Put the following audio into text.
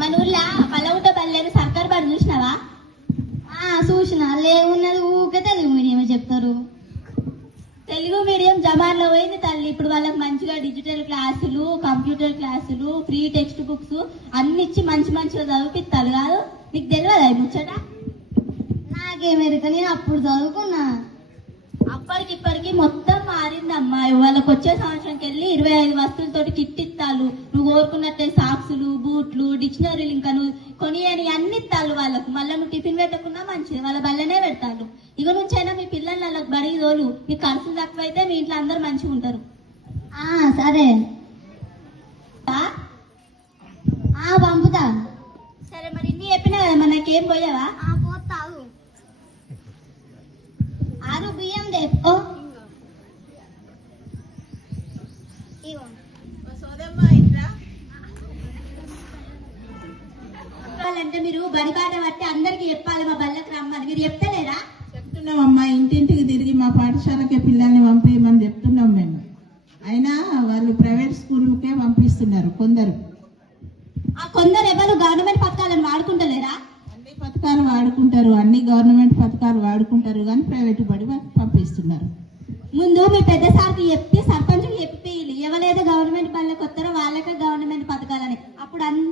మన ఊర్లో పల్లవుట బల్లెలు సర్కారు బడి చూసినావా? చూసిన లేవున్నది ఊకే తెలుగు మీడియం చెప్తారు. తెలుగు మీడియం జమాన్లో పోయింది తల్లి. ఇప్పుడు వాళ్ళకి మంచిగా డిజిటల్ క్లాసులు, కంప్యూటర్ క్లాసులు, ఫ్రీ టెక్స్ట్ బుక్స్ అన్ని ఇచ్చి మంచిగా చదివిపిస్తారు కాదు. నీకు తెలియదా ఈ ముచ్చట? నాకేమెరుక, నేను అప్పుడు చదువుకున్నా. అప్పటికిప్పటికి మొత్తం మారిందమ్మా. వాళ్ళకి వచ్చే సంవత్సరంకి వెళ్ళి 25 వస్తువులతోటి కిట్ ఇస్తాలు. నువ్వు కోరుకున్నట్టే సాక్సులు, బూట్లు, డిక్షనరీలు, ఇంకా నువ్వు కొనియని అన్ని ఇస్తాలు వాళ్ళకు. మళ్ళీ నువ్వు టిఫిన్ పెట్టకున్నా మంచిది, వాళ్ళ బల్లనే పెడతారు. ఇక నుంచైనా మీ పిల్లల్ని వాళ్ళకి బడికి తోలు. మీ ఖర్చులు తక్కువైతే మీ ఇంట్లో అందరూ మంచిగా ఉంటారు. సరే పంపుతా. సరే మరి ఇన్ని చెప్పినా కదా, మనకేం పోయావా? పోతావు. 6 బియ్యం తెప్పో. అంటే మీరు బడిబాట బట్టి అందరికి చెప్పాలి మా బళ్ళకి రమ్మని. మీరు చెప్తలేరా? చెప్తున్నామమ్మా, ఇంటింటికి తిరిగి మా పాఠశాలకే పిల్లల్ని పంపించమని చెప్తున్నాం మేము. అయినా వాళ్ళు ప్రైవేట్ స్కూల్కే పంపిస్తున్నారు కొందరు. కొందరు ఎవరు గవర్నమెంట్ పథకాలను వాడుకుంటలేరా? అన్ని పథకాలు వాడుకుంటారు, అన్ని గవర్నమెంట్ పథకాలు వాడుకుంటారు, కానీ ప్రైవేట్ బడి పంపిస్తున్నారు. ముందు మీ పెద్ద సార్కి చెప్పి సర్పంచ్కి చెప్పి ఎవరైతే గవర్నమెంట్ బళ్ళకి వస్తారో వాళ్ళకే గవర్నమెంట్ పథకాలని. అప్పుడు అందరూ